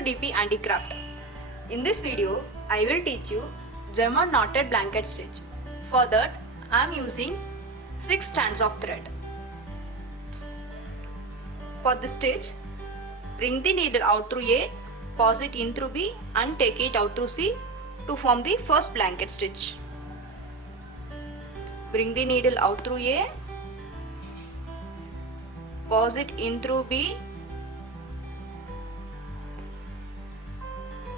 DP Handicraft. In this video, I will teach you German knotted blanket stitch. For that, I am using 6 strands of thread. For this stitch, bring the needle out through A, pass it in through B and take it out through C to form the first blanket stitch. Bring the needle out through A, pass it in through B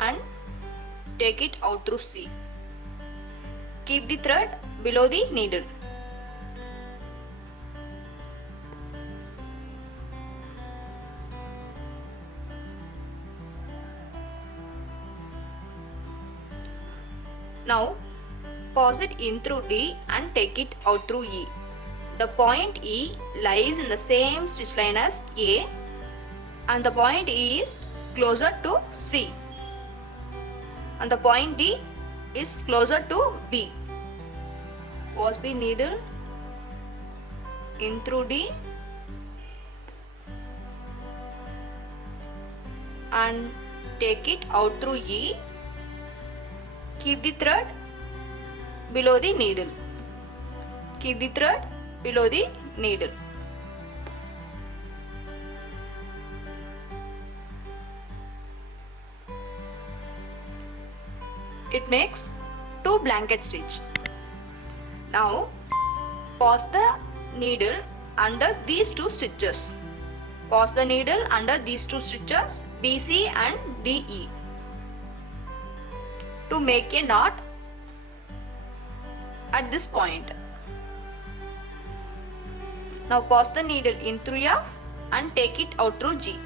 and take it out through C. Keep the thread below the needle. Now pass it in through D and take it out through E. The point E lies in the same stitch line as A and the point E is closer to C and the point D is closer to B. Pass the needle in through D and take it out through E. Keep the thread below the needle. Keep the thread below the needle. It makes 2 blanket stitch. Now pass the needle under these 2 stitches. Pass the needle under these 2 stitches BC and DE to make a knot at this point. Now pass the needle in through F and take it out through G.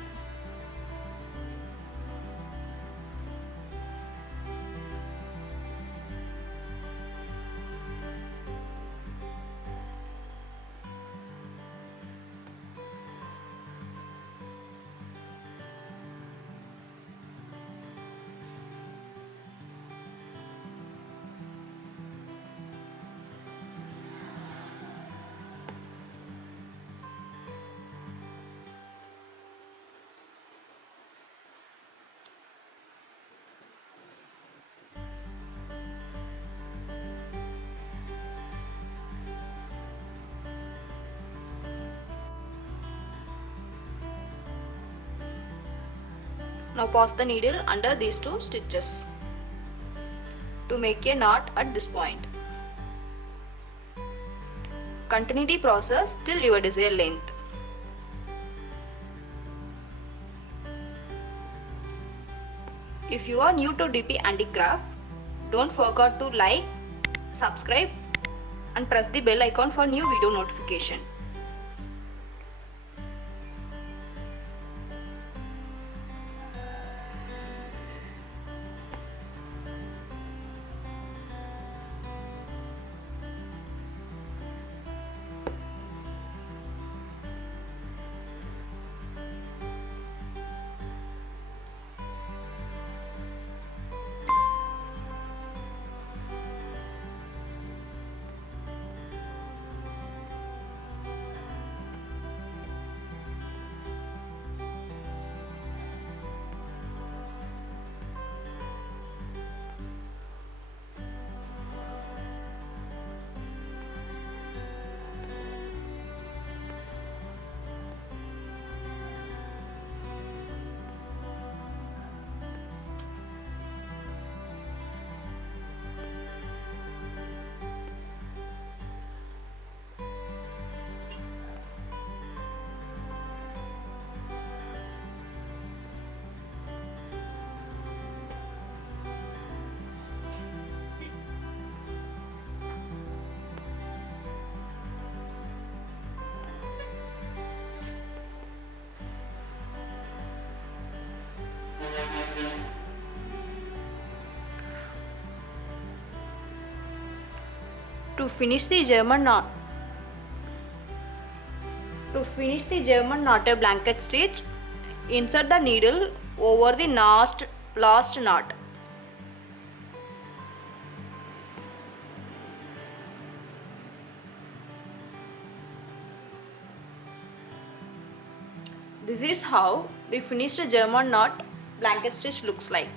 Now pass the needle under these 2 stitches to make a knot at this point. Continue the process till your desired length. If you are new to DP Handicraft, don't forget to like, subscribe and press the bell icon for new video notification. To finish the German knotted blanket stitch, insert the needle over the last knot. This is how the finished German knot blanket stitch looks like.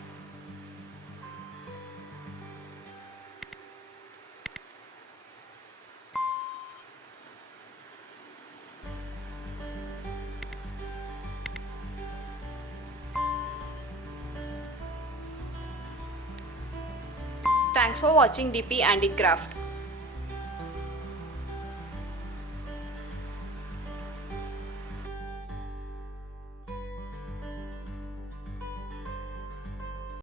Thanks for watching DP Handicraft.